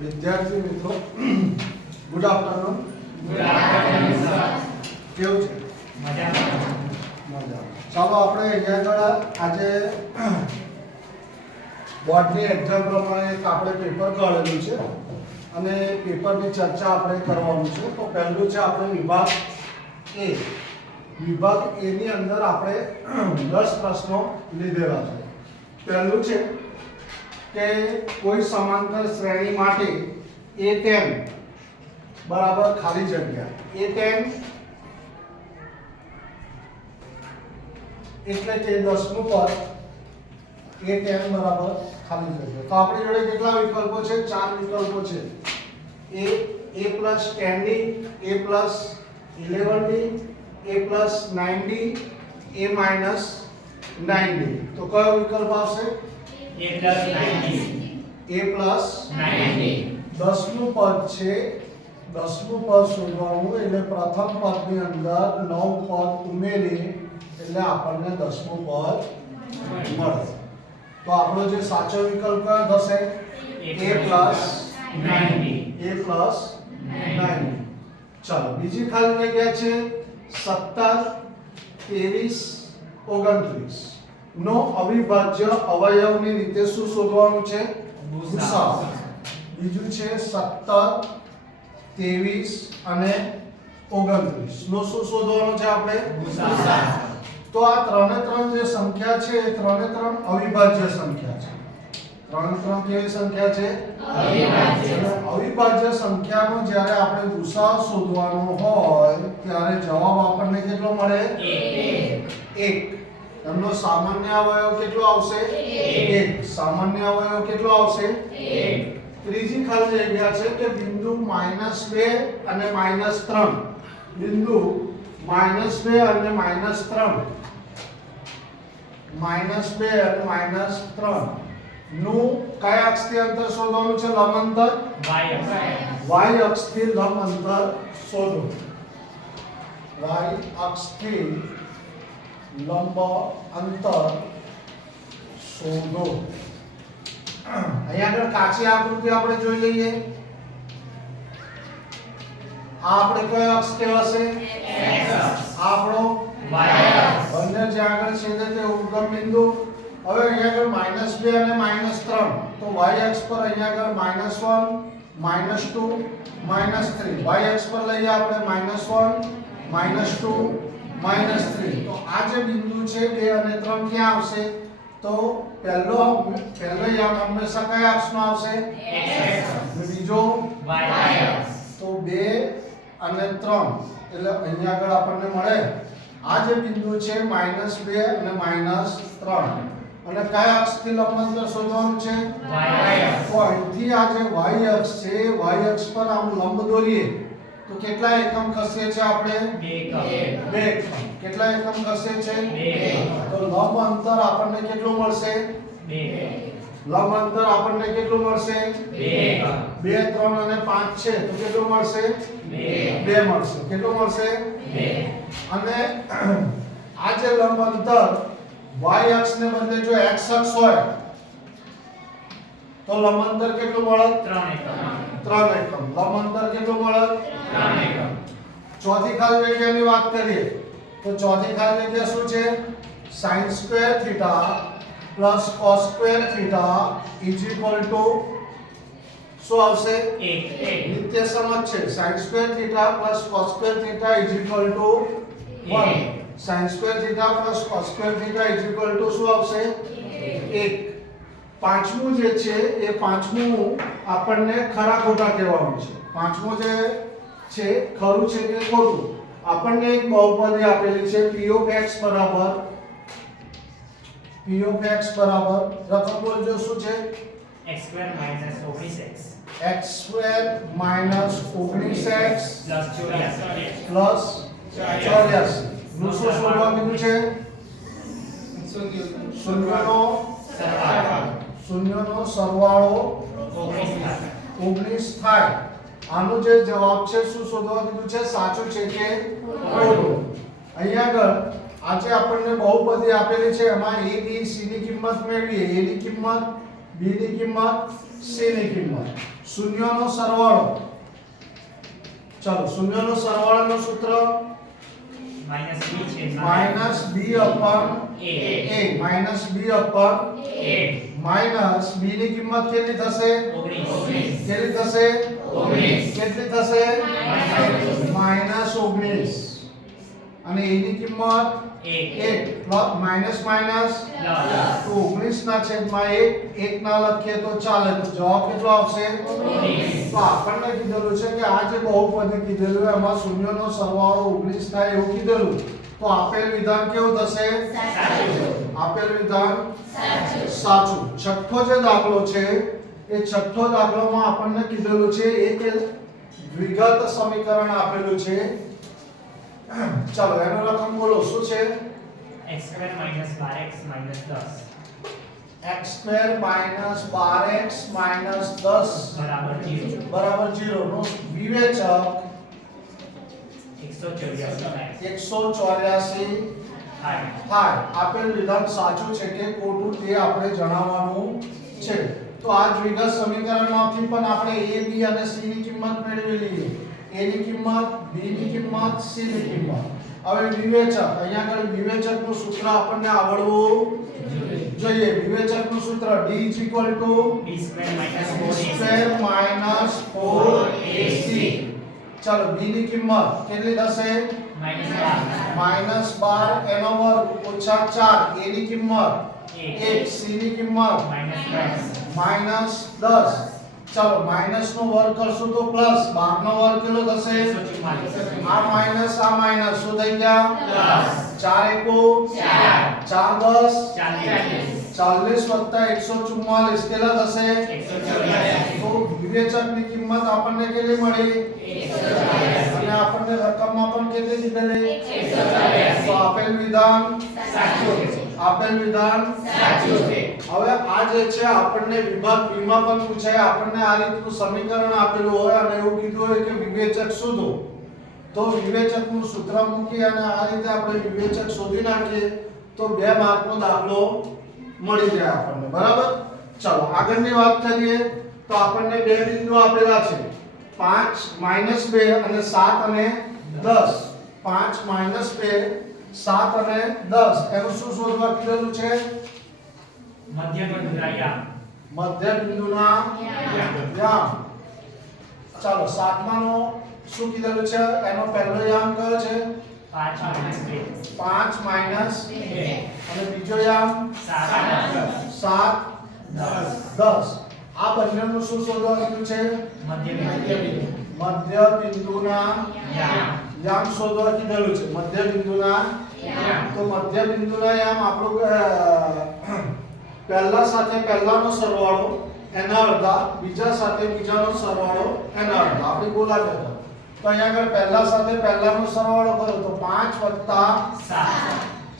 વિદ્યાર્થી મિત્રો good afternoon. કેવું છે? મજા. ચાલો આપણે અહીંયા આગળ આજે બોર્ડની એક્ઝામ પ્રમાણે આપણે પેપર કાઢેલું છે અને પેપરની ચર્ચા આપણે કરવાનું છે. તો પહેલું છે આપણે વિભાગ એ. વિભાગ એ ની અંદર આપણે 10 પ્રશ્નો લીધેલા છે. પહેલું છે કે કોઈ સમાંતર શ્રેણી માટે A10 બરાબર ખાલી જગ્યા. A10 એટલે કે 10મું પદ A10 બરાબર ખાલી જગ્યા. તો આપણી જોડે કેટલા વિકલ્પો છે? 4 વિકલ્પો છે. A+10D, A+11D, A+9D, A-9D. તો કયો વિકલ્પ આવશે? A+9D. 10મું પદ છે. 10મું પદ શોધવાનું એટલે પ્રથમ પદની અંદર 9 પદ ઉમેરી એટલે આપણને 10મું પદ મળે. તો આપણો જે સાચો વિકલ્પ કયો થશે? A+9D. A+9D. ચાલો બીજી ખાલી જગ્યા છે 17, 23, 29 નો અવિભાજ્ય અવયવની રીતે શું શોધવાનું છે? ભૂસાઅ. બીજું છે 17, 23 અને 29 નો શું શોધવાનું છે આપણે? ભૂસાઅ. તો આ ત્રણે ત્રણ જે સંખ્યા છે એ ત્રણે ત્રણ અવિભાજ્ય સંખ્યા છે. ત્રણે ત્રણ કેવી સંખ્યા છે? અવિભાજ્ય. અવિભાજ્ય સંખ્યાનો જ્યારે આપણે ભૂસાઅ શોધવાનો હોય ત્યારે જવાબ આપણને કેટલો મળે? 1. એમનો સામાન્ય અવયવ કેટલો આવશે? 1. સામાન્ય અવયવ કેટલો આવશે? 1. ત્રીજી ખાલી જગ્યા છે કે બિંદુ -2 અને -3. બિંદુ -2 અને -3. -2 અને -3 નું કયા અક્ષથી અંતર શોધવાનું છે? લંબ અંતર. y અક્ષથી લંબ અંતર શોધો. y અક્ષથી લંબ અંતર શોધો. અહીંયા આગળ કાચી આકૃતિ આપણે જોઈ લઈએ. આ આપણે કયો અક્ષ કહેવાશે? આપણો બંને જે આગળ છેદે તે ઉદ્ગમ બિંદુ. હવે અહીંયા આગળ -2 અને -3 તો y અક્ષ પર અહીંયા આગળ -1, -2, -3. y અક્ષ પર લઈએ આપણે -1, -2, -3. તો આ જે બિંદુ છે 2 અને 3 ક્યાં આવશે? તો પહેલો યામ હંમેશા કયા અક્ષનો આવશે? બીજો તો 2 અને 3 એટલે અહીંયા આગળ આપણને મળે આ જે બિંદુ છે -2 અને -3 અને કયા અક્ષથી લંબ અંતર શોધવાનું છે? તો અહીંથી આ જે y અક્ષ છે y અક્ષ પર આમ લંબ દોરીએ તો કેટલા એકમ ખસે છે? આપણે 2 એકમ. કેટલા એકમ ખસે છે? 2. તો લંબ અંતર આપણને કેટલું મળશે? 2. લંબ અંતર આપણને કેટલું મળશે? 2, 3 અને 5 છે તો કેટલું મળશે? 2 મળશે. કેટલું મળશે? 2. અને આ જે લંબ અંતર y અક્ષ ને બદલે જો x અક્ષ હોય તો લંબ અંતર કેટલું મળે? 3 એકમ. લંબ અંતર કેટલું મળે? 3 એકમ. ચોથી ખાલી જગ્યાની વાત કરીએ તો ચોથી ખાલી જગ્યા શું છે? sin² θ + cos² θ શું આવશે? 1. નિત્ય સમજ છે. sin² θ + cos² θ 1. sin² θ + cos² θ શું આવશે? 1. પાંચમું જે છે એ પાંચમું આપણને ખરા ખોટા કહેવાનું છે. પાંચમું જે છે ખરું છે કે ખોટું. આપણને એક બહુપદી આપેલી છે p of x બરાબર રકમ બોલજો શું છે? x² - 19x x² - 19x + 84 નું શું શોધવા કીધું છે? શૂન્યનો સરવાળો 19 થાય. આનો જે જવાબ છે શું શોધવા કીધું છે? સાચું છે કે ખોટું? અહીંયા આગળ આજે આપણને બહુપદી આપેલી છે એમાં a b c ની કિંમત મેળવીએ. a ની કિંમત b ની કિંમત c ની કિંમત શૂન્યનો સરવાળો ચાલો શૂન્યનો સરવાળાનું સૂત્ર માઈનસ b છેદમાં minus b upon a a minus b upon a minus b ની કિંમત કેટલી થશે 19 કેટલી થશે 19 કેટલી થશે માઈનસ 19 અને a ની કિંમત 1 પ્લસ માઈનસ માઈનસ પ્લસ તો 19 ના છેદમાં 1 1 ના લખીએ તો ચાલે તો જવાબ કેટલો આવશે 19 તો આપણને કીધેલું છે કે આ જે બહુપદી કીધેલું એમાં શૂન્યનો સરવાળો 19 થાય એવું કીધેલું તો આપેલ વિધાન કેવું થશે સાચું આપેલ વિધાન સાચું છઠ્ઠો જે દાખલો છે એ છઠ્ઠો દાખલામાં આપણને કીધેલું છે એક દ્વિઘાત સમીકરણ આપેલું છે ચાલો એનો રકમ બોલો શું છે x² - 12x - 10 x² - 12x - 10 બરાબર 0 નો વિવેચક 184 184 થાય આપેલ વિધાન સાચું છે કે ખોટું તે આપણે જણાવવાનું છે તો આ દ્વિઘાત સમીકરણમાંથી પણ આપણે a b અને c ની કિંમત મેળવી લઈએ a ની કિંમત b ની કિંમત c ની કિંમત હવે વિવેચક અહીંયા આગળ વિવેચકનું સૂત્ર આપણને આવડવું જોઈએ વિવેચકનું સૂત્ર d = b² - 4ac ચાલો b ની કિંમત કેટલી થશે -12 એનો વર્ગ ઓછા 4 a ની કિંમત 1 c ની કિંમત -10 ચાલો માઈનસ નો વર્ગ કરશું તો પ્લસ 12 નો વર્ગ કેટલો થશે આ માઈનસ શું થઈ ગયા પ્લસ 4 એકો 4 10 40 વત્તા 144 કેટલા થશે 184 તો વિવેચકની કિંમત આપણને કેટલી મળી 184 અને આપણને રકમમાં પણ કેટલી દીધેલી 184 તો આપેલ વિધાન સાચું છે હવે આ જે છે આપણને વિભાગ B માં પણ પૂછાય આપણને આ રીતનું સમીકરણ આપેલું હોય અને એવું કીધું હોય કે વિવેચક શોધો તો વિવેચકનું સૂત્ર મૂકી અને આ રીતે આપણે વિવેચક શોધી નાખીએ તો 2 માર્કનો દાખલો મળી જાય આપણને બરાબર ચાલો આગળની વાત કરીએ તો આપણને બે બિંદુ આપેલા છે 5 -2 અને 7 અને 10 5 -2 7 અને 10 એનું શું શોધવા કીધેલું છે મધ્ય બિંદુના યામ ચાલો સાતમાનો શું કીધેલું છે એનો પહેલો યામ કયો છે 5 - 2 5 માઈનસ 2 અને બીજો યામ 7 10 આ બંનેનું શું શોધવા કીધું છે મધ્ય બિંદુના યામ શોધવા કીધેલું છે મધ્ય બિંદુના તો મધ્ય બિંદુના યામ આપણું પહેલા સાથે પહેલાનો સરવાળો એના અડધા બીજા સાથે બીજાનો સરવાળો એના અડધા આપણે બોલાવ્યા હતા તો અહીંયા આગળ પહેલા સાથે પહેલાનો સરવાળો કરો તો 5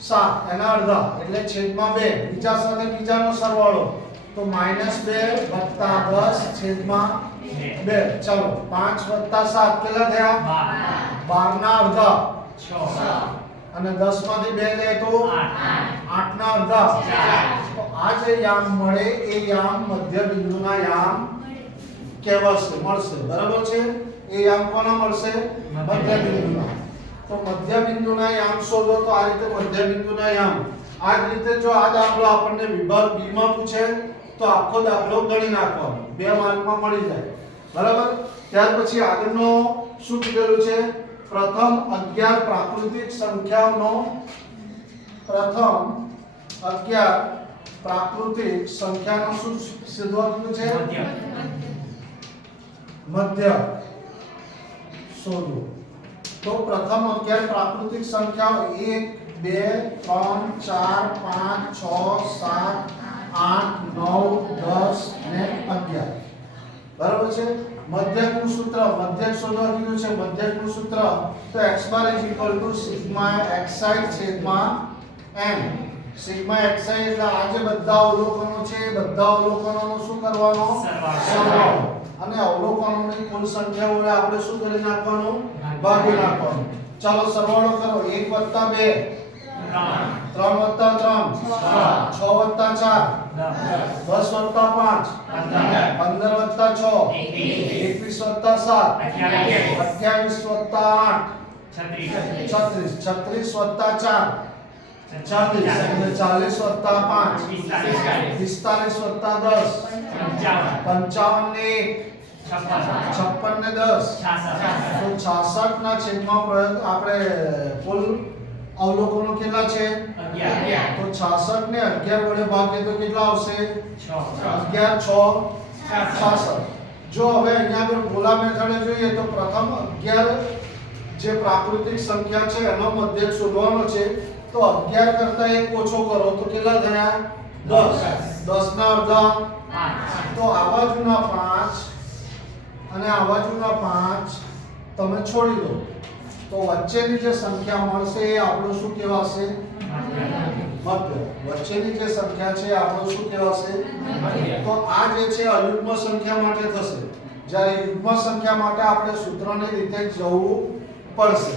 + 7 એના અડધા એટલે છેદમાં 2 બીજા સાથે બીજાનો સરવાળો તો -2 + 10 છેદમાં 2 ચાલો 5 + 7 કેટલા થયા 12 ના અડધા 6 અને 10 માંથી 2 લે તો 8 ના અડધા 4 તો આ જે યામ મળે એ યામ મધ્ય બિંદુના યામ કહેવાશે મળશે બરાબર છે એ યામ કોના મળશે મધ્ય બિંદુના તો મધ્ય બિંદુના યામ શોધો તો આ રીતે મધ્ય બિંદુના યામ આ જ રીતે જો આ દાખલો આપણને વિભાગ B માં પૂછે તો આખો દાખલો ગણી નાખવાનો 2 માર્કમાં મળી જાય બરાબર ત્યાર પછી આગળનો શું કીધેલું છે પ્રથમ 11 પ્રાકૃતિક સંખ્યાઓનો પ્રથમ 11 પ્રાકૃતિક સંખ્યાનો શું શોધવા કીધું છે મધ્ય શોધો તો પ્રથમ 11 પ્રાકૃતિક સંખ્યાઓ 1 2 3 4 5 6 7 8 9 10 અને 11 બરાબર છે મધ્યકનું સૂત્ર મધ્યક શોધવા કીધું છે મધ્યકનું સૂત્ર તો x બાર સિગ્મા xi છેદમાં n સિગ્મા xi એટલે આ જે બધા અવલોકનો છે એ બધા અવલોકનોનો શું કરવાનો સરવાળો અને અવલોકનોની કુલ સંખ્યા વડે આપણે શું કરી નાખવાનું ભાગી નાખવાનું ચાલો સરવાળો કરો 1 + 2 3 + 3 6 6 વત્તા 4 દસ 10 વત્તા 5 પંદર 15 વત્તા 6 એકવીસ 21 વત્તા 7 અઠ્યાવીસ 28 વત્તા 8 છત્રીસ 36 વત્તા 4 40 અને 40 વત્તા 5 45 વત્તા 10 55 ને 1 56 ને 10 તો 66 ના છેદમાં પ્રયોગ આપણે કુલ અવલોકનો કેટલા છે 11 તો 66 ને 11 વડે ભાગીએ તો કેટલા આવશે 11 6 66 જો હવે અહીંયા આગળ ગોલા મેથડે જોઈએ તો પ્રથમ 11 જે પ્રાકૃતિક સંખ્યા છે એનો મધ્યક શોધવાનો છે તો 11 કરતા 1 ઓછો કરો તો કેટલા થયા 10 10 ના અડધા તો આ બાજુના 5 અને આ બાજુના 5 તમે છોડી દો તો વચ્ચેની જે સંખ્યા મળશે એ આપણો શું કહેવાશે મધ્ય વચ્ચેની જે સંખ્યા છે એ આપણો શું કહેવાશે તો આ જે છે અયુગ્મ સંખ્યા માટે થશે જ્યારે યુગ્મ સંખ્યા માટે આપણે સૂત્રની રીતે જવું પડશે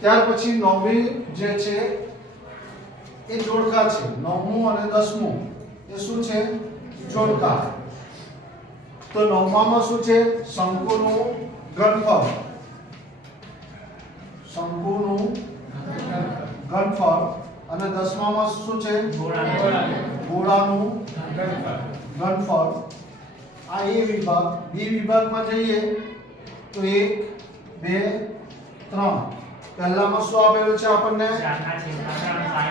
ત્યાર પછી નવમી જે છે એ જોડકા છે નવમું અને દસમું એ શું છે જોડકા તો નવમામાં શું છે શંકુનું ઘનફળ શંકુનું ઘનફળ અને દસમામાં શું છે ગોળાનું ઘનફળ આ એ વિભાગ બી વિભાગમાં જઈએ તો 1 2 3 પહેલામાં શું આપેલું છે આપણને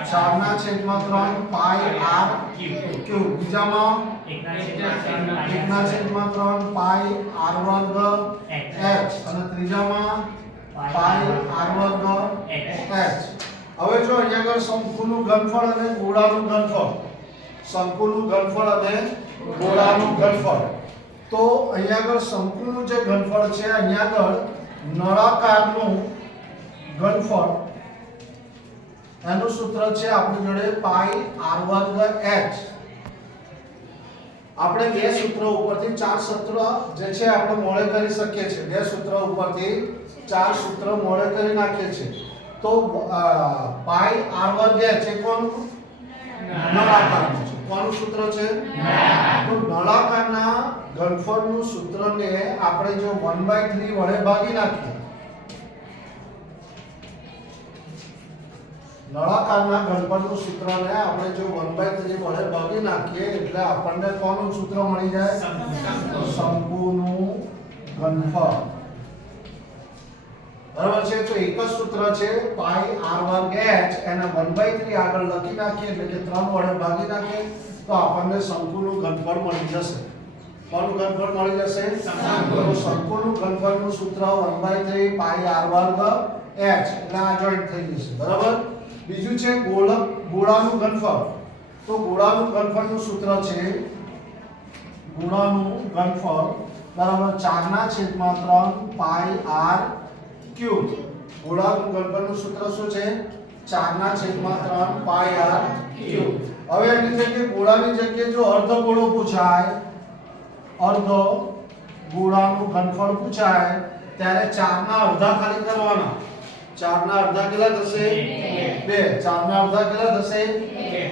4 ના છેદમાં 3 પાઈ r ક્યુબ બીજામાં 1 ના છેદમાં 3 પાઈ r વર્ગ h અને ત્રીજામાં પાઈ r વર્ગ h હવે જો અહીંયા આગળ શંકુનું ઘનફળ અને ગોળાનું ઘનફળ શંકુનું ઘનફળ અને ગોળાનું ઘનફળ તો અહીંયા આગળ શંકુનું જે ઘનફળ છે અહીંયા આગળ નળાકારનું ઘનફળ એનું સૂત્ર છે આપણી જોડે પાઈ r વર્ગ h આપણે બે સૂત્ર ઉપરથી ચાર સૂત્ર જે છે આપણે મોડે કરી શકીએ છીએ બે સૂત્ર ઉપરથી ચાર સૂત્ર મોડે કરી નાખીએ છીએ તો પાઈ r વર્ગ h એ કોનું નળાકારનું છે કોનું સૂત્ર છે તો નળાકારના ઘનફળનું સૂત્રને આપણે જો 1/3 વડે ભાગી નાખીએ નળાકારના ઘનફળનું સૂત્રને આપણે જો 1/3 વડે ભાગી નાખીએ એટલે આપણને કોનું સૂત્ર મળી જાય શંકુનું ઘનફળ બરાબર છે તો એક જ સૂત્ર છે પાઈ r વર્ગ h એને 1/3 આગળ લખી નાખીએ એટલે કે 3 વડે ભાગી નાખીએ તો આપણને શંકુનું ઘનફળ મળી જશે કોનું ઘનફળ મળી જશે તો શંકુનું ઘનફળનું સૂત્ર 1/3 પાઈ r વર્ગ h એટલે આ જોઈન્ટ થઈ જશે બરાબર બીજું છે ગોળાનું ઘનફળ તો ગોળાનું ઘનફળનું સૂત્ર છે ગોળાનું ઘનફળ બરાબર 4 ના છેદમાં 3 પાઈ r ક્યુબ ગોળાનું ઘનફળનું સૂત્ર શું છે 4 ના છેદમાં 3 પાઈ r ક્યુબ હવે એની જગ્યાએ ગોળાની જગ્યાએ જો અર્ધ ગોળો પૂછાય અર્ધ ગોળાનું ઘનફળ પૂછાય ત્યારે 4 ના અડધા ખાલી કરવાના 4 ના અડધા કેટલા થશે 2 4 ના અડધા કેટલા થશે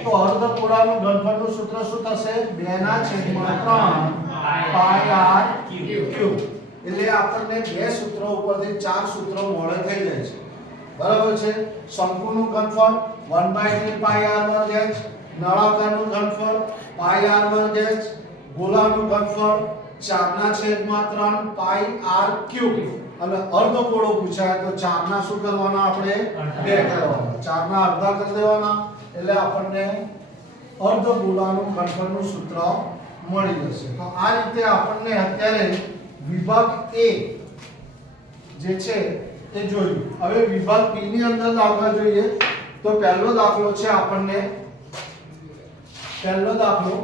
તો અર્ધ ગોળાનું ઘનફળનું સૂત્ર શું થશે 2 ના છેદમાં 3 પાઈ r ક્યુબ એટલે આપણને બે સૂત્રો ઉપરથી ચાર સૂત્રો મોડે થઈ જાય છે બરાબર છે શંકુનું ઘનફળ 1/3 પાઈ r વર્ગ h નળાકારનું ઘનફળ પાઈ r વર્ગ h ગોળાનું ઘનફળ 4 ના છેદમાં 3 પાઈ r ક્યુબ અને અર્ધ ગોળો પૂછાય તો 4 ના શું કરવાના આપણે 2 કરવાના 4 ના અડધા કરી દેવાના એટલે આપણને અર્ધ ગોળાનું ઘનફળનું સૂત્ર મળી જશે તો આ રીતે આપણને અત્યારે વિભાગ A જે છે એ જોયું હવે વિભાગ B ની અંદર દાખલા જોઈએ તો પહેલો દાખલો છે આપણને પહેલો દાખલો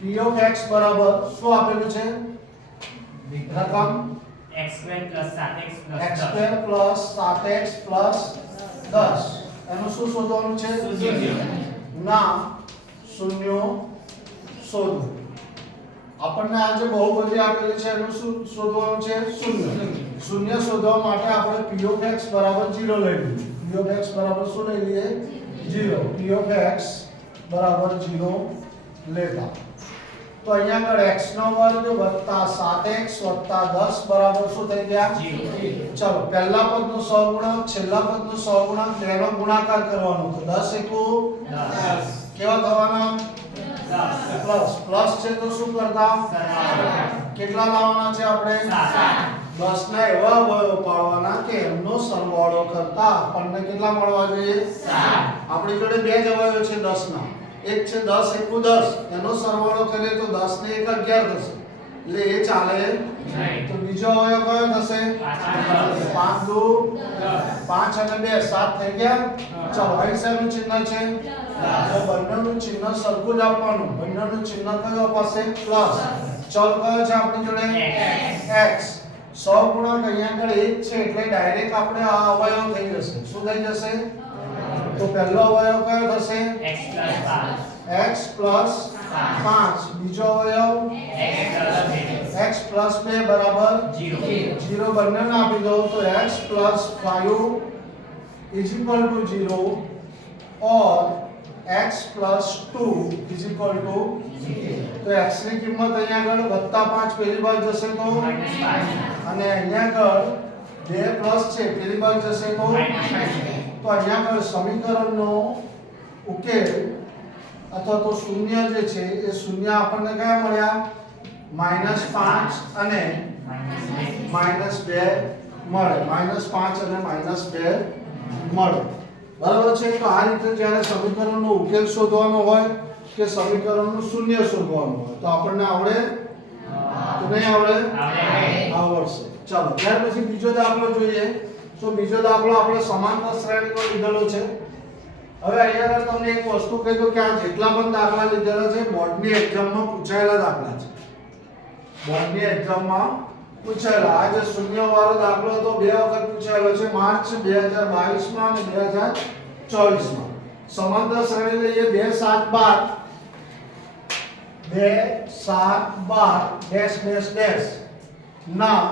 p of x બરાબર શું આપેલું છે રકમ x² + 7x + x² 10 + 7x + 10 એનું શું શોધવાનું છે ના શૂન્ય શોધો આપણને આ જે બહુપદી આપેલી છે એનું શું શોધવાનું છે શૂન્ય શૂન્ય શોધવા માટે આપણે p of x બરાબર 0 લઈ લઈએ p of x બરાબર શું લઈ લઈએ 0 p of x બરાબર 0 લેતા. તો અહીંયા આગળ x નો વર્ગ વત્તા 7x વત્તા 10 બરાબર શું થઈ ગયા? 0. ચલો પહેલા પદનો સહગુણક છેલ્લા પદનો સહગુણક તેનો ગુણાકાર કરવાનો. તો 10 એકુ 10. કેવા થવાના? 10. પ્લસ. પ્લસ છે તો શું કરતા? સરવાળો. કેટલા લાવવાના છે આપણે? 7. 10 ના એવા અવયવો પાડવાના કે એમનો સરવાળો કરતા આપણને કેટલા મળવા જોઈએ? 7. આપણી જોડે બે જ અવયવો છે 10 ના. એક છે 10 એકુ 10, એનો સરવાળો કરીએ તો 10 ને 1 11 થશે. એટલે એ ચાલે નહીં. તો બીજો અવયવ કયો થશે? 5. 5 દુ 5 અને 2 7 થઈ ગયા. ચલો અહીં શેનું ચિહ્ન છે? તો બંનેનું ચિહ્ન સરખું જ આપવાનું. બંનેનું ચિહ્ન કયું અપાશે? પ્લસ. ચલ કયો છે આપણી જોડે? x. સહગુણક અહીંયા આગળ 1 છે એટલે ડાયરેક્ટ આપણે આ અવયવ થઈ જશે. શું થઈ જશે? તો પહેલો અવયવ કયો થશે? x plus 5. x plus 5. બીજો અવયવ x plus 2 બરાબર 0. 0. બંનેને આપી દો તો x plus 5 is equal to 0 or x plus 2 is equal to 0. તો x ની કિંમત અહીંયા આગળ +5 પેલી બાજુ જશે તો -5. અને અહીંયા આગળ 2 પ્લસ છે પેલી બાજુ જશે તો તો અહીંયા આગળ સમીકરણનો ઉકેલ અથવા તો શૂન્ય જે છે એ શૂન્ય આપણને કયા મળ્યા? -5 અને -2 મળે. -5 અને -2 મળે. બરાબર છે. તો આ રીતે જ્યારે સમીકરણનો ઉકેલ શોધવાનો હોય કે સમીકરણનું શૂન્ય શોધવાનું હોય તો આપણને આવડે કે નહીં આવડે? આવડશે. ચાલો ત્યાર પછી બીજો દાખલો જોઈએ. તો બીજો દાખલો આપણે સમાંતર શ્રેણીનો લીધેલો છે. હવે અહીંયા આગળ તમને એક વસ્તુ કહી દઉં કે આ જેટલા પણ દાખલા લીધેલા છે બોર્ડની એક્ઝામમાં પૂછાયેલા દાખલા છે. બોર્ડની એક્ઝામમાં પૂછાયેલા. આ જે શૂન્ય વાળો દાખલો હતો બે વખત પૂછાયેલો છે, માર્ચ 2022 માં અને 2024 માં. સમાંતર શ્રેણી લઈએ 2 7 12 ડેશ ડેશ ડેશ ના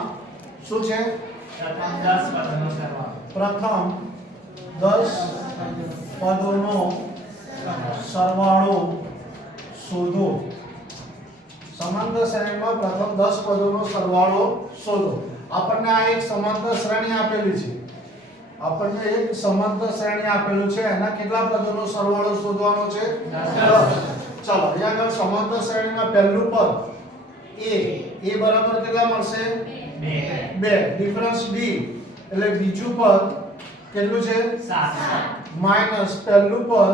શું છે? પ્રથમ 10 પદોનો સરવાળો. પ્રથમ 10 પદોનો સરવાળો શોધો. સમાંતર શ્રેણીમાં પ્રથમ 10 પદોનો સરવાળો શોધો. આપણને આ એક સમાંતર શ્રેણી આપેલી છે. આપણને એક સમાંતર શ્રેણી આપેલું છે. એના કેટલા પદોનો સરવાળો શોધવાનો છે? 10. ચાલો અહીંયા આગળ સમાંતર શ્રેણીમાં પહેલું પદ a બરાબર કેટલા મળશે? 2. ડિફરન્સ d એટલે બીજું પદ કેટલું છે? 7. માઈનસ પહેલું પદ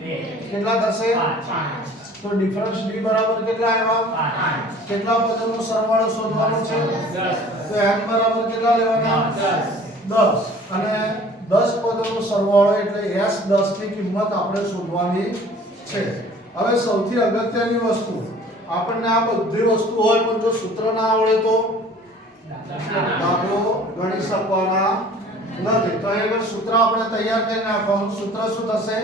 2. કેટલા થશે? 5. તો ડિફરન્સ d બરાબર કેટલા આવ્યા? 5. કેટલા પદોનો સરવાળો શોધવાનો છે? 10. તો n બરાબર કેટલા લેવાના? 10. અને 10 પદોનો સરવાળો એટલે s 10 ની કિંમત આપણે શોધવાની છે. હવે સૌથી અગત્યની વસ્તુ, આપણને આ બધી વસ્તુ હોય પણ જો સૂત્ર ના આવડે તો દાખલો ગણી શકવાના નથી. તો અહીં આગળ સૂત્ર આપણે તૈયાર કરી નાખવાનું. સૂત્ર શું થશે?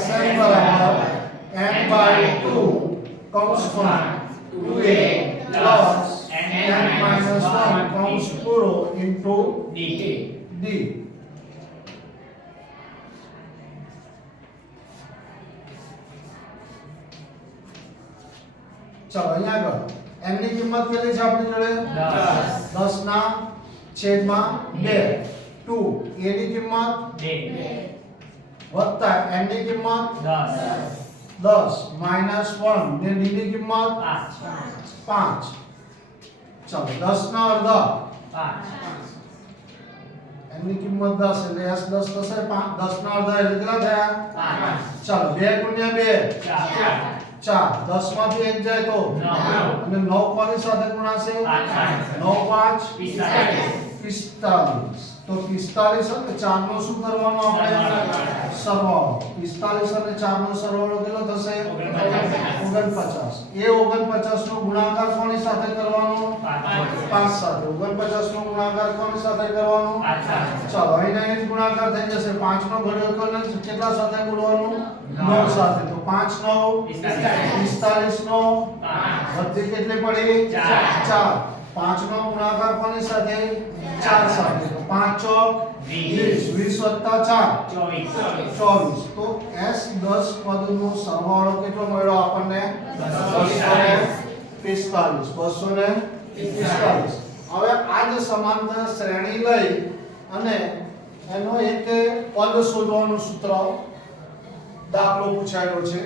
Sn બરાબર n/2 કૌંસમાં 2a પ્લસ n-1 કૌંસ પૂરો ઇન્ટુ d. d. ચાલો અહીંયા આગળ n ની કિંમત કેટલી છે આપણી જોડે? 10 ના છેદમાં 2. 2 a ની કિંમત 2. વત્તા n ની કિંમત 10. 10 માઈનસ 1 ને d ની કિંમત 5. ચાલો 10 ના અડધા 5. n ની કિંમત 10 એટલે s 10 થશે. 10 ના અડધા એટલે કેટલા થયા? 5. ચાલો 2 ગુણ્યા 2 4. 10 માંથી 1 જાય તો 9. અને 9 કોની સાથે ગુણાશે? 9 5 45. તો 45 અને 4 નો શું કરવાનો આપણે? સરવાળો. 45 અને 4 નો સરવાળો કેટલો થશે? 49. એ 49 નો ગુણાકાર કોની સાથે કરવાનો? 5 સાથે. 49 નો ગુણાકાર કોની સાથે કરવાનો? ચાલો અહીં અહીં ગુણાકાર થઈ જશે. 5 નો ઘડિયો કરીને કેટલા સાથે ગુણવાનો? 9 સાથે. તો 5 9 45 નો વધી કેટલી પડી? 4. 5 નો ગુણાકાર કોની સાથે? 4 સાથે. તો 5 ચોક 20 20 વત્તા 4 24 તો S10 પદનો સરવાળો કેટલો મળ્યો આપણને 245 હવે આ જ સમાંતર શ્રેણી લઈ અને એનો એક પદ શોધવાનું સૂત્ર દાખલો પૂછાયેલો છે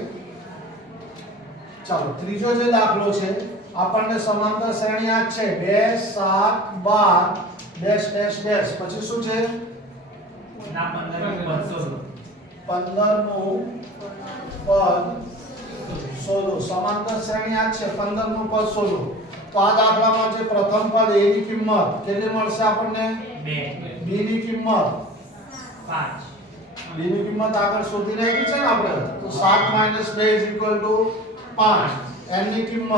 ચાલો ત્રીજો જે દાખલો છે આપણને સમાંતર શ્રેણી આ છે 2 7 12 ડેશ ડેશ ડેશ પછી શું છે 15 નું પદ શોધો સમાંતર શ્રેણી આ છે 15 નું પદ શોધો તો આ દાખલામાં જે પ્રથમ પદ a ની કિંમત કેટલી મળશે આપણને 2 b ની કિંમત 5 b ની કિંમત આગળ શોધી રાખી છે ને આપણે તો 7 - 2 = 5 n ની કિંમત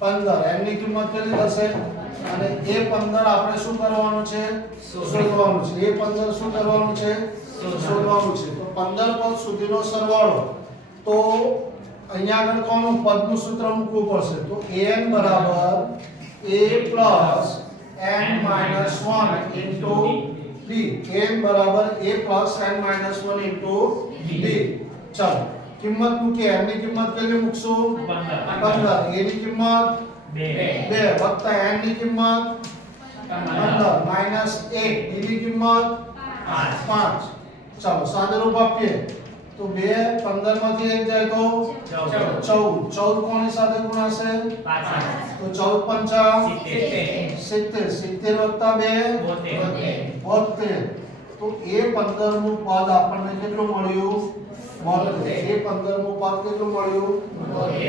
15 n ની કિંમત કેટલી થશે અને a15 આપણે શું કરવાનું છે શોધવાનું છે a15 શું કરવાનું છે શોધવાનું છે તો 15 પદ સુધીનો સરવાળો તો અહીંયા આગળ કોનું પદનું સૂત્ર મૂકવું પડશે તો an બરાબર a plus n minus 1 into d an બરાબર a plus n minus 1 into d ચાલો કિંમત મૂકીએ n ની કિંમત કેટલી મૂકશું 15 a ની કિંમત 2 વત્તા n ની કિંમત 15 માઈનસ 1 d ની કિંમત 5 ચાલો સાદુરૂપ આપીએ તો 2 15 માંથી 1 જાય તો 14 કોની સાથે ગુણાશે તો 14 પંચા 70 70 વત્તા 2 72 તો a15 નું પદ આપણને કેટલું મળ્યું 72 a15 નું પદ કેટલું મળ્યું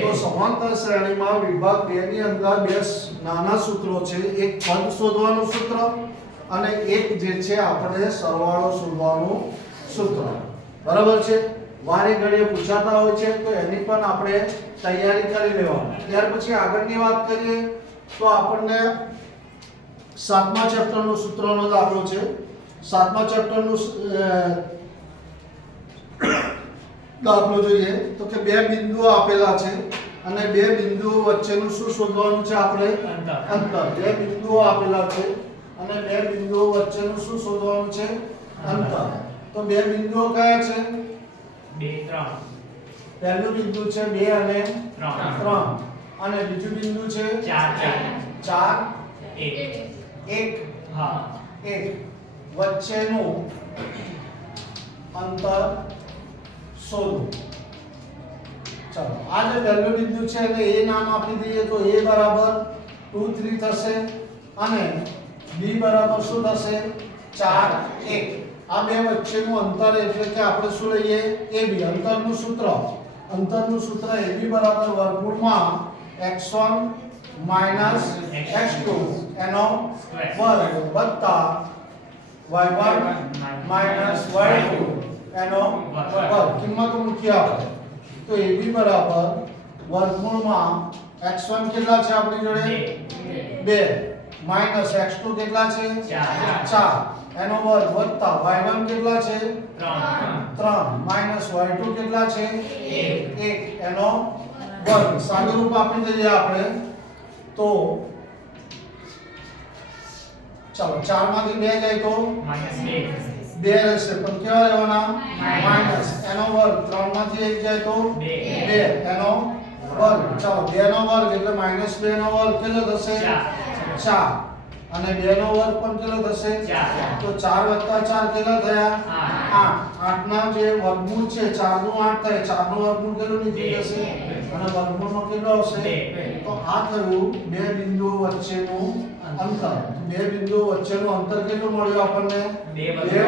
તો સમાંતર શ્રેણીમાં વિભાગ 2 ની અંદર બે નાના સૂત્રો છે એક પદ શોધવાનું સૂત્ર અને એક જે છે આપણે સરવાળો શોધવાનું સૂત્ર બરાબર છે વારે ઘડીએ પૂછાતા હોય છે તો એની પણ આપણે તૈયારી કરી લેવાની ત્યાર પછી આગળની વાત કરીએ તો આપણને 7મા ચેપ્ટરનો સૂત્રનો દાખલો છે 7મા ચેપ્ટરનું દાખલો જોઈએ તો કે બે બિંદુઓ આપેલા છે અને બે બિંદુઓ વચ્ચેનું શું શોધવાનું છે આપણે અંતર બે બિંદુઓ આપેલા છે અને બે બિંદુઓ વચ્ચેનું શું શોધવાનું છે અંતર તો બે બિંદુઓ કયા છે 2 3 પહેલું બિંદુ છે 2 અને 3 અને બીજું બિંદુ છે 4 1 હા 1 વચ્ચેનું અંતર શોધો ચાલો આ જે પહેલું બિંદુ છે એને a નામ આપી દઈએ તો a બરાબર 2 3 થશે અને b બરાબર શું થશે 4 1 આ બે વચ્ચેનું અંતર એટલે કે આપણે શું લઈએ ab અંતરનું સૂત્ર ab બરાબર વર્ગમૂળમાં x1 x2 એનો વર્ગ વત્તા y1 y2 એનો વર્ગ કિંમત મૂકીએ આપણે તો ab બરાબર વર્ગમૂળમાં x1 કેટલા છે આપણી જોડે 2 માઈનસ x2 કેટલા છે 4 એનો વર્ગ વત્તા y1 કેટલા છે 3 માઈનસ y2 કેટલા છે 1 એનો વર્ગ સાદુરૂપ આપી દઈએ આપણે તો ચાલો 4 માંથી 2 જાય તો -2 રહેશે પણ કેવા રહેવાના માઈનસ એનો વર્ગ 3 માંથી 1 જાય તો 2 એનો વર્ગ ચાલો 2 નો વર્ગ એટલે -2 નો વર્ગ કેટલો થશે 4 અને 2 નો વર્ગ પણ કેટલો થશે 4 તો 4 વત્તા 4 કેટલા થયા 8 ના જે વર્ગમૂળ છે 4 નું 8 થાય 4 નું વર્ગમૂળ કેટલું નીકળી જશે અને વર્ગમૂળમાં કેટલો આવશે તો આ થયું બે બિંદુઓ વચ્ચેનું અંતર બે બિંદુઓ વચ્ચેનું અંતર કેટલું મળ્યું આપણને 2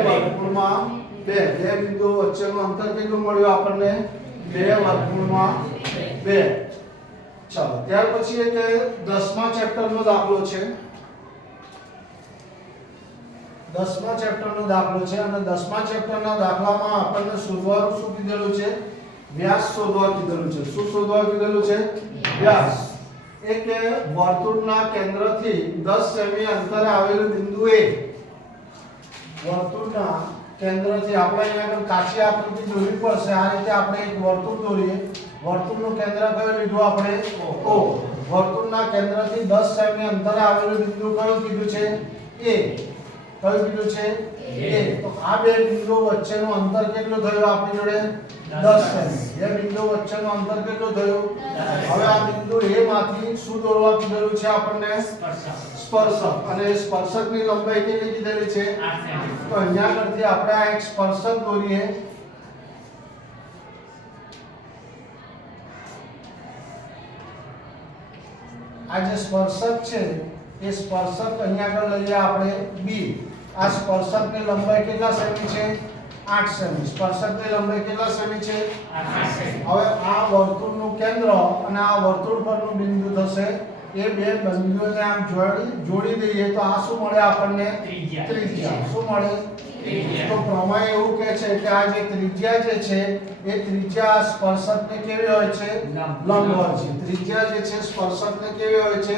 વર્ગમૂળમાં 2 બે બિંદુઓ વચ્ચેનું અંતર કેટલું મળ્યું આપણને 2 વર્ગમૂળમાં 2 ચાલો ત્યાર પછી એક 10મા ચેપ્ટરનો દાખલો છે 10મા ચેપ્ટરનો દાખલો છે અને 10મા ચેપ્ટરના દાખલામાં આપણને શોધવાનું શું કીધેલું છે વ્યાસ શોધવા કીધેલું છે શું શોધવા કીધેલું છે વ્યાસ એક વર્તુળના કેન્દ્રથી 10 સેમી અંતરે આવેલું બિંદુ A વર્તુળના કેન્દ્રથી આપણે અહીંયા આગળ કાચી આકૃતિ દોરવી પડશે આ રીતે આપણે એક વર્તુળ દોરીએ વર્તુળનું કેન્દ્ર કયું લીધું આપણે O વર્તુળના કેન્દ્રથી 10 સેમી અંતરે આવેલું બિંદુ કયું કીધું છે A કયું કીધું છે a. તો આ બે બિંદુઓ વચ્ચેનું અંતર કેટલું થયું આપણી જોડે 10 સેમી. બે બિંદુઓ વચ્ચેનું અંતર કેટલું થયું? હવે આ બિંદુ a માંથી શું દોરવા કીધેલું છે આપણને? સ્પર્શક. અને એ સ્પર્શકની લંબાઈ કેટલી કીધેલી છે? 8 સેમી. તો અહીંયા પરથી આપણે આ એક સ્પર્શક દોરીએ. આ જે સ્પર્શક છે એ સ્પર્શક અહીંયા આગળ લઈએ આપણે b. આ સ્પર્શકની લંબાઈ કેટલા સેમી છે? 8 સેમી. સ્પર્શકની લંબાઈ કેટલા સેમી છે? 8 સેમી. હવે આ વર્તુળનું કેન્દ્ર અને આ વર્તુળ પરનું બિંદુ થશે. એ બે બિંદુઓને આમ જોડી દઈએ તો આ શું મળે આપણને? ત્રિજ્યા. શું મળે? તો પ્રમેય એવું કહે છે કે આ જે ત્રિજ્યા જે છે એ ત્રિજ્યા સ્પર્શકને કેવી હોય છે? લંબ હોય છે. ત્રિજ્યા જે છે સ્પર્શકને કેવી હોય છે?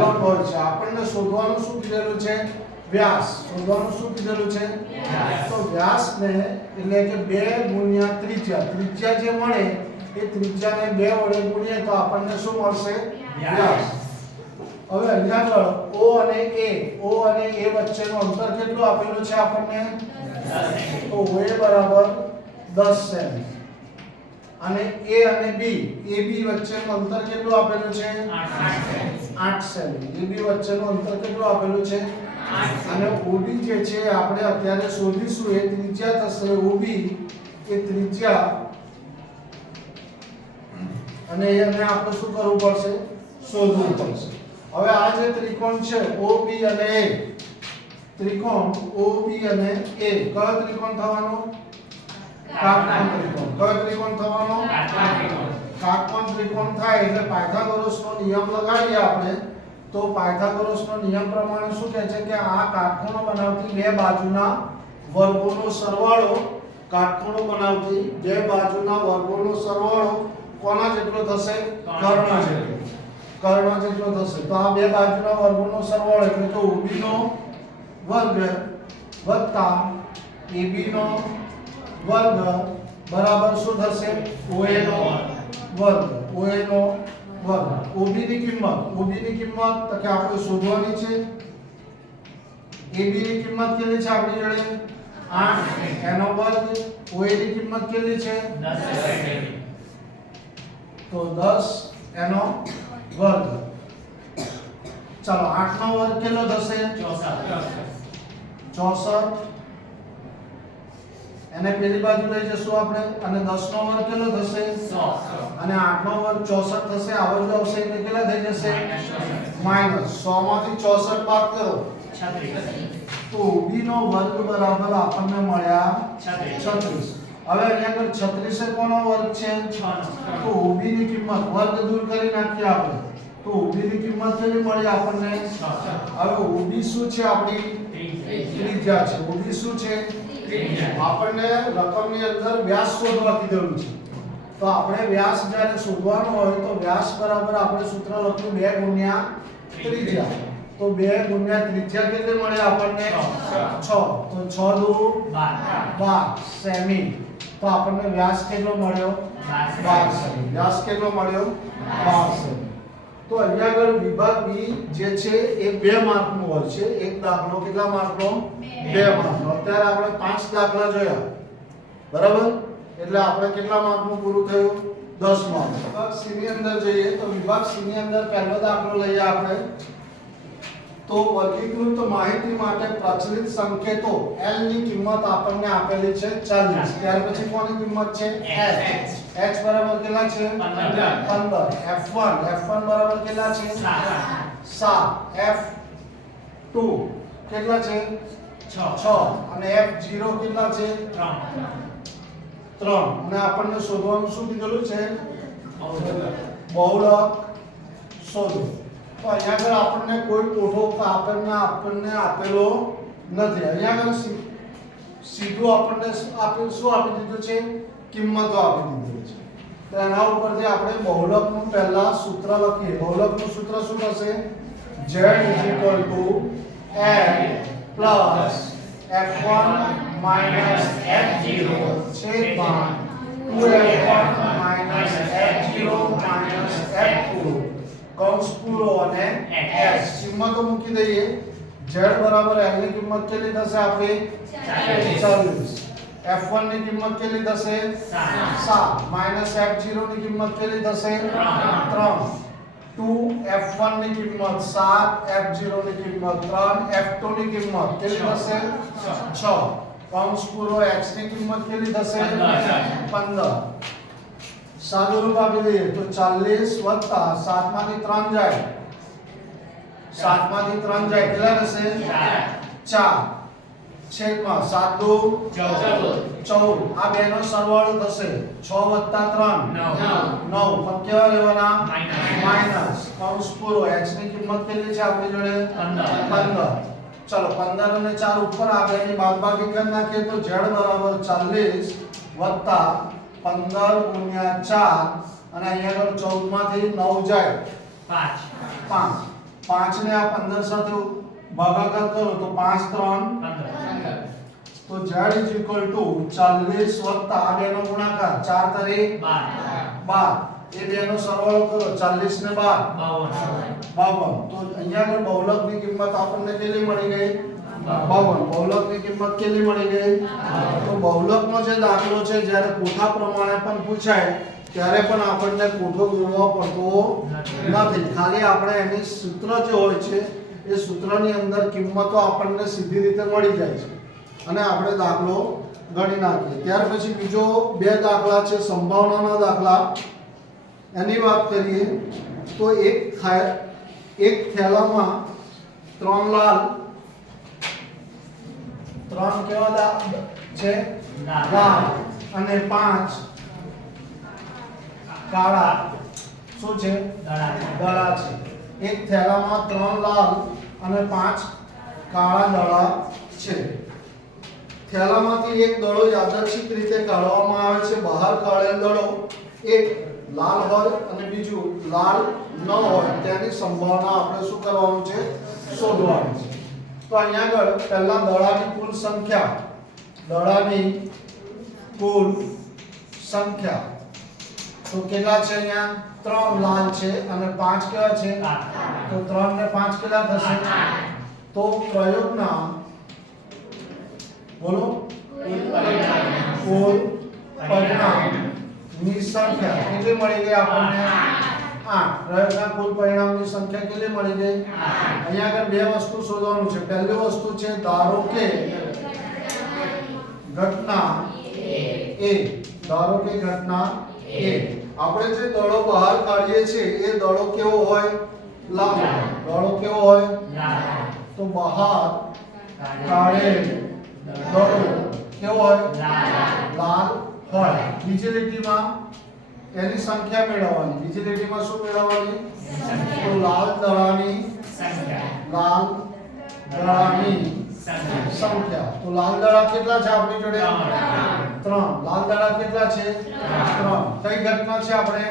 લંબ હોય છે. આપણને શોધવાનું શું કીધેલું છે? વ્યાસ. શોધવાનું શું કીધેલું છે? તો વ્યાસને એટલે કે 2 ગુણ્યા ત્રિજ્યા. ત્રિજ્યા જે મળે એ ત્રિજ્યાને 2 વડે ગુણીએ તો આપણને શું મળશે? વ્યાસ. હવે અહીંયા આગળ O અને A વચ્ચેનું અંતર કેટલું આપેલું છે આપણને? 10 સેમી. તો OA બરાબર 10 સેમી. અને A અને B વચ્ચેનું અંતર કેટલું આપેલું છે? 8 સેમી. AB વચ્ચેનું અંતર કેટલું આપેલું છે? 8 અને OB જે છે આપણે અત્યારે શોધીશું. એ ત્રિજ્યા થશે OB. એ ત્રિજ્યા અને એને આપણે શું કરવું પડશે? શોધવું પડશે. હવે આ જે ત્રિકોણ છે OB અને A, ત્રિકોણ OB અને A કયો ત્રિકોણ થવાનો? કાટકોણ ત્રિકોણ. કયો ત્રિકોણ થવાનો? કાટકોણ ત્રિકોણ થાય એટલે પાયથાગોરસનો નિયમ લગાડીએ આપણે. તો પાયથાગોરસનો નિયમ પ્રમાણે શું કહે છે કે આ કાટખૂણો બનાવતી બે બાજુના વર્ગોનો સરવાળો, કાટખૂણો બનાવતી બે બાજુના વર્ગોનો સરવાળો કોના જેટલો થશે? કર્ણ જેટલો. કર્ણ જેટલો થશે. તો આ બે બાજુના વર્ગોનો સરવાળો એટલે કે OB નો વર્ગ વત્તા AB નો વર્ગ બરાબર શું થશે? OA નો વર્ગ. OA નો વર્ગ. OB ની કિંમત તો કે આપણે શોધવાની છે. AB ની કિંમત કેટલી છે આપણી જોડે? 8 એનો વર્ગ. OA ની કિંમત કેટલી છે? 10 સેમી. તો 10 એનો વર્ગ. ચાલો 8 નો વર્ગ કેટલો થશે? 64. એને પેલી બાજુ લઈ જશું આપણે. અને 10 નો વર્ગ કેટલો થશે? 100. અને 8 નો વર્ગ 64 થશે. આ બાજુ આવશે એટલે કેટલા થઈ જશે? માઈનસ. 100 માંથી 64 બાદ કરો 36. તો OB નો વર્ગ બરાબર આપણને મળ્યા 36. હવે અહીંયા આગળ 36 એ કોનો વર્ગ છે? 6. તો OB ની કિંમત વર્ગ દૂર કરી નાખીએ આપણે. તો OB ની કિંમત કેટલી મળી આપણને? હવે OB શું છે? આપણી ત્રિજ્યા છે. OB શું છે? આપણને રકમની અંદર વ્યાસ શોધવા કીધેલું છે. તો આપણે વ્યાસ જ્યારે શોધવાનો હોય તો વ્યાસ બરાબર આપણે સૂત્ર લખ્યું 2 ગુણ્યા ત્રિજ્યા. તો 2 ગુણ્યા ત્રિજ્યા કેટલી મળે આપણને? 6. તો 6 દુ 12 સેમી. તો આપણને વ્યાસ કેટલો મળ્યો? 12 સેમી. વ્યાસ કેટલો મળ્યો? 12 સેમી. તો અહીંયા આગળ વિભાગ બી જે છે એ 2 માર્કનો હોય છે. એક દાખલો કેટલા માર્કનો? 2 માર્કનો. અત્યારે આપણે 5 દાખલા જોયા. બરાબર? એટલે આપણે કેટલા માર્કનું પૂરું થયું? 10 માર્ક. વિભાગ સી ની અંદર જઈએ તો વિભાગ સી ની અંદર પહેલો દાખલો લઈએ આપણે. તો વર્ગીકૃત માહિતી માટે પ્રચલિત સંકેતો L ની કિંમત આપણને આપેલી છે 40. ત્યાર પછી કોની કિંમત છે? h બરાબર કેટલા છે? 15. f1 બરાબર કેટલા છે? 7. f2 કેટલા છે? 6. અને f0 કેટલા છે? 3. અને આપણને શોધવાનું શું કીધેલું છે? બહુલક શોધો. તો અહીંયા આગળ આપણને કોઈ કોઠો આપણને આપેલો નથી. અહીંયા આગળ સીધું આપણને શું આપી દીધું છે? કિંમતો આપી દીધી છે. તો એના ઉપરથી આપણે બહુલકનું પહેલા સૂત્ર લખીએ. બહુલકનું સૂત્ર શું થશે? z n plus f1 minus f0 છેદમાં 2f1 minus f0 minus f2 કૌંસ પૂરો અને s કિંમતો મૂકી દઈએ. z બરાબર l ની કિંમત કેટલી થશે આપણી 40 f1 ની કિંમત કેટલી થશે 7 માઈનસ f0 ની કિંમત કેટલી થશે 3 2f1 ની કિંમત 7 f0 ની કિંમત 3 f2 ની કિંમત કેટલી થશે 6 કૌંસ પૂરો x ની કિંમત કેટલી થશે 15 સાદુરૂપ આપી દઈએ તો 40 7 માંથી 3 જાય 7 માંથી 3 જાય કેટલા થશે 4 છેદમાં 7 દુ 14 આ બેનો સરવાળો થશે 6 3 9 પણ કેવા લેવાના માઈનસ કૌંસ પૂરો x ની કિંમત કેટલી છે આપણી જોડે 15 ચલો 15 અને 4 ઉપર આ બેની બાદબાકી કરી નાખીએ તો z બરાબર 40 15 ગુણ્યા 4 અને અહીંયા આગળ 14 માંથી 9 જાય 5 ને આ 15 સાથે ભાગાકાર કરો તો 5 3 તો z = 40 આ બેનો ગુણાકાર 4 તરી 12 એ બેનો સરવાળો કરો 40 ને 52 તો અહીંયા આગળ બહુલકની કિંમત આપણને કેટલી મળી ગઈ 52 બહુલકની કિંમત કેટલી મળી ગઈ તો બહુલકનો જે દાખલો છે જ્યારે કોઠા પ્રમાણે પણ પૂછાય ત્યારે પણ આપણને કોઠો દોરવો પડતો નથી ખાલી આપણે એની સૂત્ર જે હોય છે એ સૂત્રની અંદર કિંમતો આપણને સીધી રીતે મળી જાય છે અને આપણે દાખલો ગણી નાખીએ ત્યાર પછી બીજો બે દાખલા છે સંભાવનાના દાખલા એની વાત કરીએ તો એક થેલામાં 3 લાલ 3 કેવા છે લાલ અને 5 કાળા શું છે દડા છે એક થેલામાં 3 લાલ અને 5 કાળા દડા છે થેલામાંથી એક દડો યાદચ્છિક રીતે કાઢવામાં આવે છે બહાર કાઢેલ દડો એક લાલ હોય અને બીજું લાલ ન હોય તેની સંભાવના આપણે શું કરવાનું છે શોધવાની છે તો અહીંયા આગળ પહેલા દડાની કુલ સંખ્યા તો કેટલા છે અહીંયા 3 લાલ છે અને 5 કેવા છે તો 3 ને 5 કેટલા થશે તો પ્રયોગના બોલો કુલ પરિણામની સંખ્યા કેટલી મળી ગઈ આપણને 8 પ્રયોગના કુલ પરિણામની સંખ્યા કેટલી મળી ગઈ અહીંયા આગળ બે વસ્તુ શોધવાનું છે પહેલી વસ્તુ છે ધારો કે ઘટના A આપણે જે દડો બહાર કાઢીએ છીએ એ દડો કેવો હોય લાલ દડો કેવો હોય તો બહાર કાઢેલ દડો કેવો હોય લાલ હોય બીજી લીટીમાં એની સંખ્યા મેળવવાની બીજી લીટીમાં શું મેળવવાની તો લાલ દડાની સંખ્યા તો લાલ દડા કેટલા છે આપણી જોડે 3 લાલ દડા કેટલા છે 3 કઈ ઘટના છે આપણે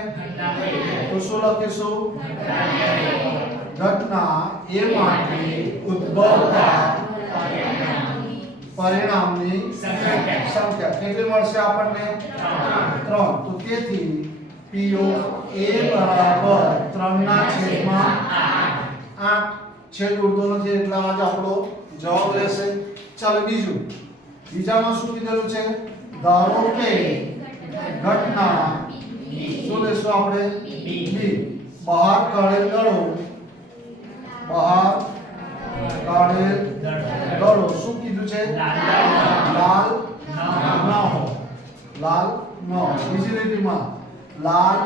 તો શું લખીશું ઘટના A માટે ઉદ્ભવતા પરિણામની સંખ્યા કેટલી મળશે આપણને 3 તો તેથી PO A બરાબર 3 ના છેદમાં 8 છેદ ઉડતો નથી એટલે આ જ આપણો જવાબ રહેશે ચાલો બીજામાં શું કીધેલું છે ધારો કે ઘટના શું લેશું આપણે B બહાર કાઢેલ દડો શું કીધું છે લાલ ન હોય બીજી લીટીમાં લાલ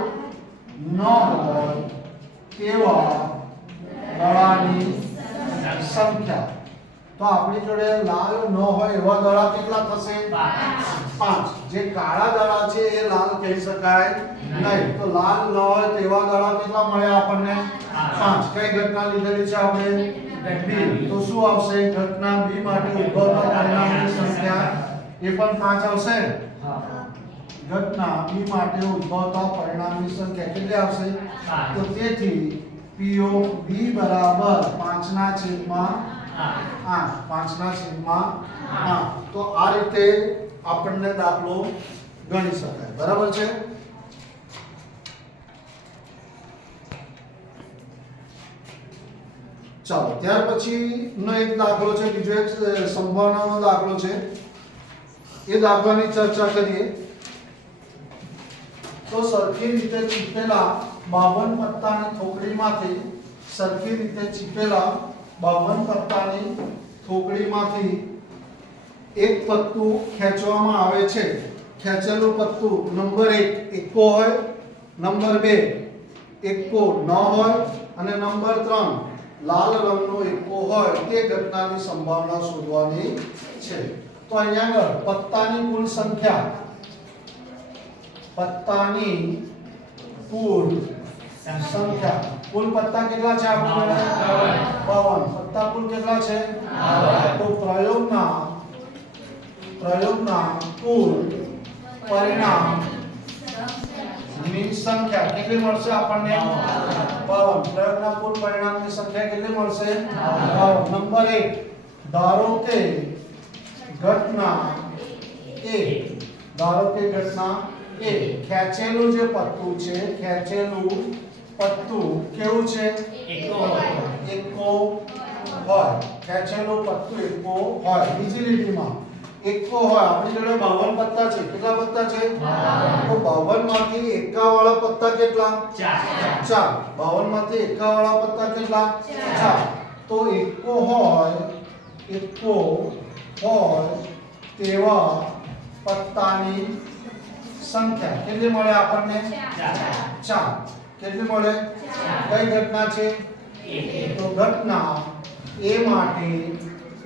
ન હોય તેવા દડાની સંખ્યા તો આપણી જોડે લાલ ન હોય એવા દડા કેટલા થશે 5 જે કાળા દડા છે એ લાલ કહી શકાય નહીં તો લાલ ન હોય તેવા દડા કેટલા મળ્યા આપણને 5 કઈ ઘટના લીધેલી છે આપણે B તો શું આવશે ઘટના B માટે ઉદ્ભવતા પરિણામની સંખ્યા એ પણ 5 આવશે ઘટના B માટે ઉદ્ભવતા પરિણામની સંખ્યા કેટલી આવશે તો તેથી PO B બરાબર 5 ના છેદમાં 8 તો આ રીતે આપણને દાખલો ગણી શકાય બરાબર છે ચાલો ત્યાર પછીનો એક દાખલો છે, બીજો એક સંભાવનાનો દાખલો છે, એ દાખલાની ચર્ચા કરીએ. તો સરખી રીતે ચીપેલા 52 પત્તાની થોકડીમાંથી એક પત્તું ખેંચવામાં આવે છે. ખેંચેલું પત્તું નંબર 1 એકો હોય, નંબર 2 એકો ન હોય અને નંબર 3 લાલ રંગનો એકો હોય તે ઘટનાની સંભાવના શોધવાની છે. તો અહીંયા આગળ પત્તાની કુલ સંખ્યા, કુલ પત્તા કેટલા છે? આપણે 52 પત્તા કુલ કેટલા છે? 52. તો પ્રયોગના કુલ પરિણામની સંખ્યા કેટલી મળશે આપણને? 52. પ્રયોગના કુલ પરિણામની સંખ્યા કેટલી મળશે? 52. નંબર 1, ધારો કે ઘટના A, ખેંચેલું જે પત્તું છે, ખેંચેલું પત્તું કેવું છે? એકો હોય. ખેંચેલું પત્તું એકો હોય. બીજી લીટીમાં એકો હોય. આપણી જોડે 52 પત્તા છે. કેટલા પત્તા છે? 52. તો 52 માંથી એકા વાળા પત્તા કેટલા? 4. 52 માંથી એકા વાળા પત્તા કેટલા? 4. તો એકો હોય તેવા પત્તાની સંખ્યા કેટલી મળે આપણને? 4. કેટલી મળે? કઈ ઘટના છે? તો ઘટના A માટે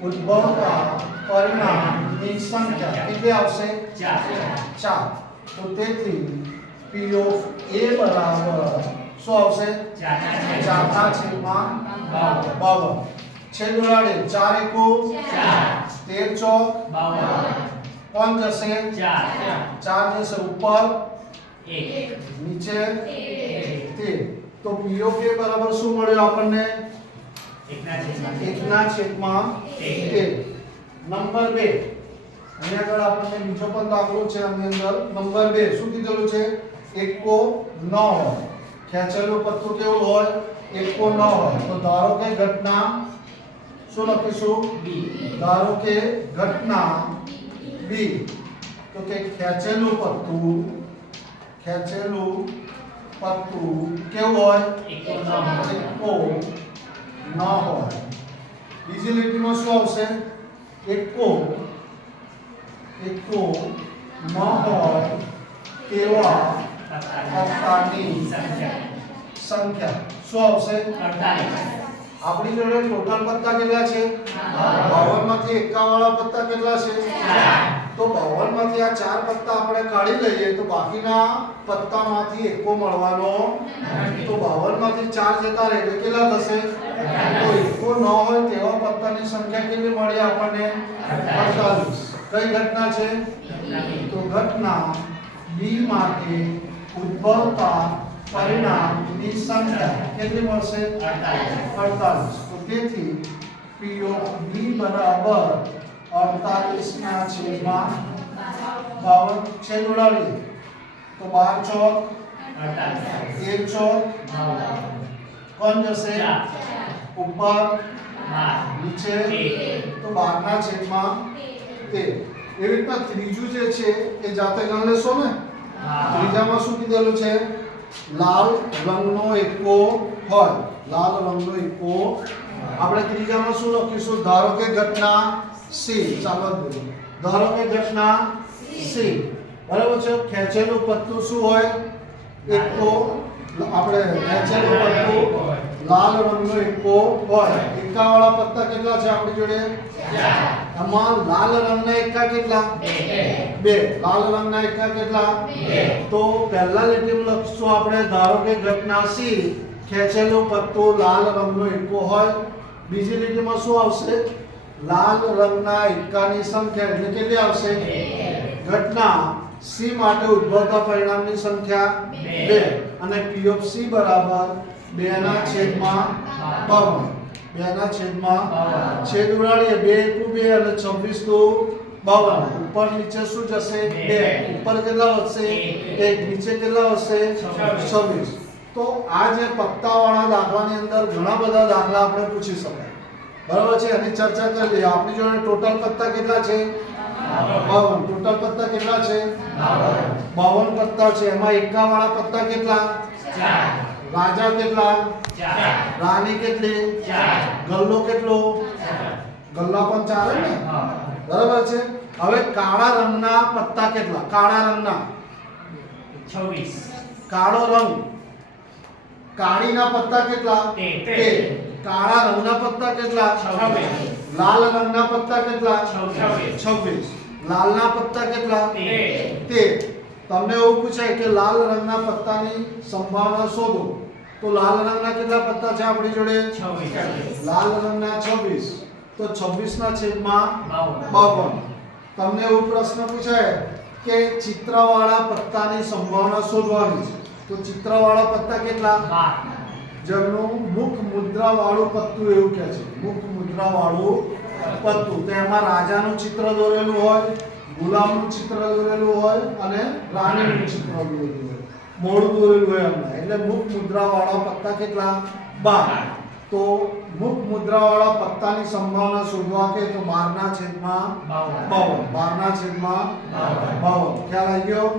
ઉદ્ભવતા પરિણામની સંખ્યા કેટલી આવશે? 4. તો તેથી P of A બરાબર શું આવશે? 4/52. છેદ ઉડાડે 4 એકો 13 ચોક 5 જશે 4 જશે ઉપર 1 નીચે 13. તો P of A બરાબર શું મળ્યું આપણને? 1/13. નંબર 2, અહીંયા આગળ આપણને બીજો પણ દાખલો છે. આની અંદર નંબર 2 શું કીધેલું છે? એકો ન હોય. ખેંચેલું પત્તું કેવું હોય? એકો ન હોય. તો ધારો કે ઘટના શું લખીશું? ધારો કે ઘટના B, તો કે ખેંચેલું પત્તું કેવું હોય? એકો ન હોય. બીજી લીટીમાં શું આવશે? એકો ન હોય તેવા પત્તાની સંખ્યા શું આવશે? 48. આપણી જોડે ટોટલ પત્તા કેટલા છે? 52 માંથી એકા વાળા પત્તા કેટલા છે? 4. તો 52 માંથી આ 4 પત્તા આપણે કાઢી લઈએ તો બાકીના પત્તામાંથી એકો મળવાનો. તો 52 માંથી 4 જતા રહે એટલે કેટલા થશે? તો એકો ન હોય તેવા પત્તાની સંખ્યા કેટલી મળી આપણને? 48. કઈ ઘટના છે? તો ઘટના B માટે ઉદ્ભવતા પરિણામની સંખ્યા કેટલી મળશે? 48. તો તેથી P of B બરાબર 48/52. છેદ ઉડાડીએ તો 12 ચોક 1 ચોક 5 જશે ઉપર નીચે તો 12/13. એવી રીતના ત્રીજું જે છે એ જાતે ગણ લેશો ને. ત્રીજામાં શું કીધેલું છે? લાલ રંગનો એકો હોય. આપણે ત્રીજામાં શું લખીશું? ધારો કે ઘટના C. ચાલો ધારો કે ઘટના C બરાબર છે. ખેંચેલું પત્તું શું હોય? એકો. આપણે ખેંચેલું પત્તું લાલ રંગનો એકો હોય. એકા વાળા પત્તા કેટલા છે આપણી જોડે? 4. આમાં લાલ રંગના એકા કેટલા? 2. લાલ રંગના એકા કેટલા? 2. તો પહેલા લીટીમાં લખશું આપણે ધારો કે ઘટના C ખેંચેલું પત્તું લાલ રંગનો એકો હોય. બીજી લીટીમાં શું આવશે? લાલ રંગના એકાની સંખ્યા એટલે કેટલી આવશે? 2. ઘટના C માટે ઉદ્ભવતા પરિણામની સંખ્યા 2 અને P of C બરાબર 2/52. છેદ ઉડાડીએ 2 × 2 અને 26 × 52. ઉપર નીચે શું જશે? 2. ઉપર કેટલા વધશે? 1. નીચે કેટલા વધશે? 26. તો આ જે પત્તાવાળા દાખલાની અંદર ઘણા બધા દાખલા આપણે પૂછી શકાય. બરાબર છે, એની ચર્ચા કરી લઈએ. આપણી જોડે ટોટલ પત્તા કેટલા છે? 52. ટોટલ પત્તા કેટલા છે? 52 પત્તા છે. એમાં એકા વાળા પત્તા કેટલા? 4 રાજા કેટલા? 4 રાણી કેટલી? 4 ગલ્લો કેટલો? ગલ્લા પણ ચાલે ને? બરાબર છે. હવે કાળા રંગના પત્તા કેટલા? કાળા રંગના 26 કાળો રંગ. કાળીના પત્તા કેટલા? 13 કાળા રંગના પત્તા કેટલા? 26 લાલ રંગના પત્તા કેટલા? 26 26. લાલના પત્તા કેટલા? 13. તમને એવું પૂછાય કે લાલ રંગના પત્તાની સંભાવના શોધો, તો લાલ રંગના કેટલા પત્તા છે આપણી જોડે? 26 લાલ રંગના 26. તો 26 ના છેદમાં 52 52. તમને એવો પ્રશ્ન પૂછાય કે ચિત્રવાળા પત્તાની સંભાવના શોધવાની છે, તો ચિત્રવાળા પત્તા કેટલા? 12 જેમનું મુખ મુદ્રા વાળું પત્તું એવું કહે છે. મુખ મુદ્રા વાળું પત્તું. તો એમાં રાજાનું ચિત્ર દોરેલું હોય, ગુલામનું ચિત્ર દોરેલું હોય અને રાણીનું ચિત્ર દોરેલું હોય, મોઢું દોરેલું હોય એમાં. એટલે મુખ મુદ્રા વાળા પત્તા કેટલા? 12. તો મુખ મુદ્રા વાળા પત્તાની સંભાવના શોધવા કે તો 12 ના છેદમાં 52. 12 ના છેદમાં 52. ખ્યાલ આવી ગયો?